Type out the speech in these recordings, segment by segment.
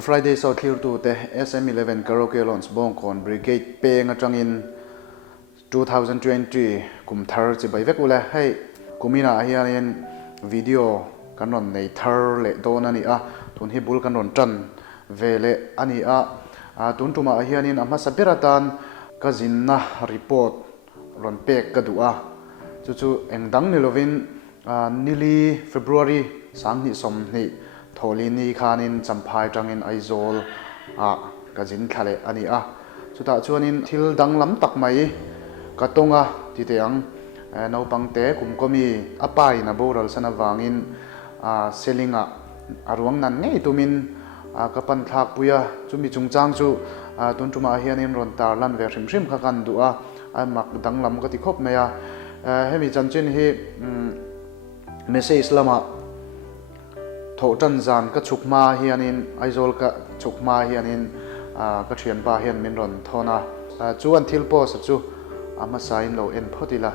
The Friday so clear to the SM11 karaoke launch bongkon brigade pe nga tangin 2020 kum thar chi bai vekula hei kumina hian video kanon nei thar le don ani a tun hi bul kanon tan vele ani a tun tuma hianin ama sapiratan kazinna report ron pek kadua chu engdang nilovin nili February sangni somni tholini khanin champhai tangin Aizwl kazin khale ani a chuta chuanin thil danglam takmai katonga titeang naupang te kumkomi apai na boral sana avangin selinga ruang nan ngei tumin kapan thak puya chumi chungchang chu tuntuma hianin ron tar lan ve hrim kha kan du'a mak danglam ka ti khop meya hemi chanchin hi message lama tho tan zan ka chukma hianin Aizwl ka chukma hianin ka thian pa hian min ron thona chuan thil post chu ama sain lo en photila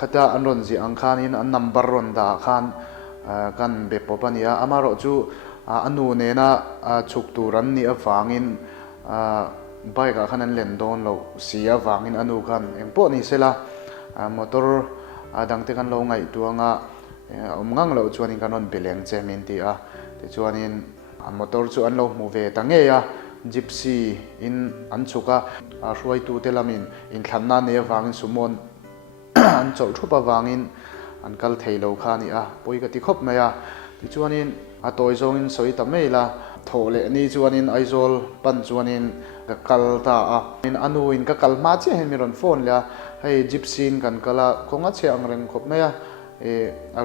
khata anron ji angkhanin an number ron da khan kan be popania amaro chu anu nena chukturan ni avangin bike khanan len don lo sia awangin anu khan engpo ni sela motor dangte kan lo ngai tuanga omngang lo chuanin kanon beleng chemin ti a ti chuanin motor chu an lo mu ve tange ya gypsy in an chuka ruai tu telamin in thlanna ne awangin sumon an chawl thupa wangin an kal thailo khani poi ka ti khop maya ti chuanin toy zongin soi ta meila thole ni chuanin Aizwl pan chuanin ka kal ta in anu in ka kal ma che hemiron phone la hei gypsy kan kala konga che angreng khop maya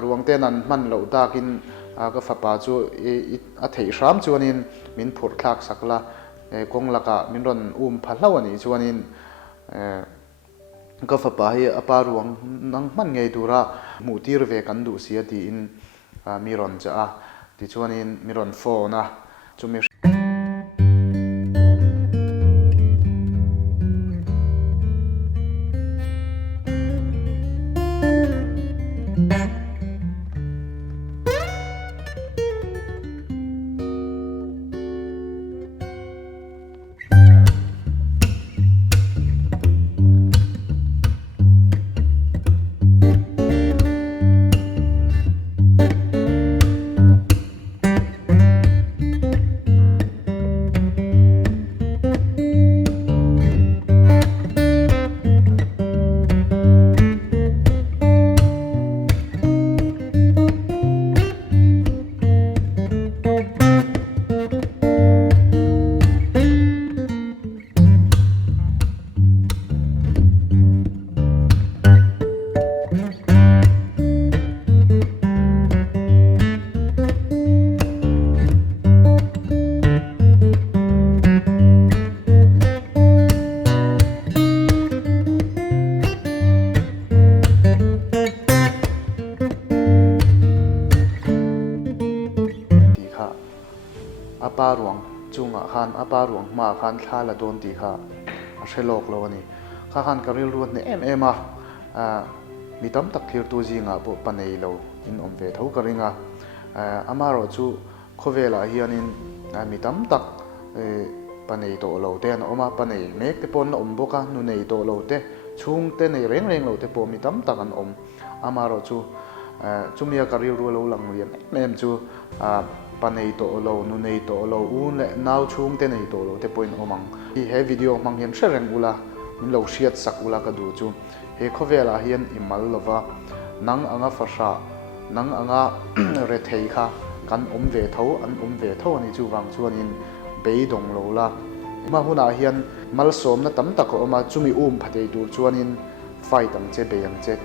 ruang ten an hman lo takin ka fapa chu a thei ram chuanin min phur thlak sakla konglaka min ron phal ani chuanin ka fapa hi apa ruang nang man ngei tura mutir ve kan du sia ti in miron cha ti chuanin miron phone chumi apa ruang chunga khan apa ruang ma khan thala don ti kha shelok lo ni kha khan karil ruat ne em mitam tak thir tu jinga po panei lo in omve tho karinga amaro chu khawvelah hianin mitam tak panei to lo te an oma panei mek te pon omboka nu nei to lo te chung te nei reng lo te po mitam tak an om amaro chu chumia karil ru lo lang rian em chu panei to lo nu nei to lo un le nau chung te nei to lo te point omang hi he video mang hian shereng ula min lo shiat sak ula ka du chu he khawvelah hian imal lova nang anga fasha nang anga re thei kha kan ve tho an ve tho ani chu wang chuanin beidong lo la ma huna hian mal som na tam tak oma chumi phatei tur chuanin fight ang che be ang che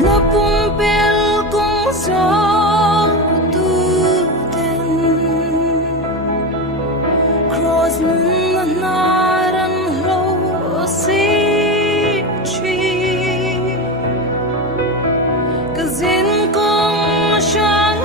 na pumpel kung gió tu ten cross nun na ran lo si chi kazin kong shang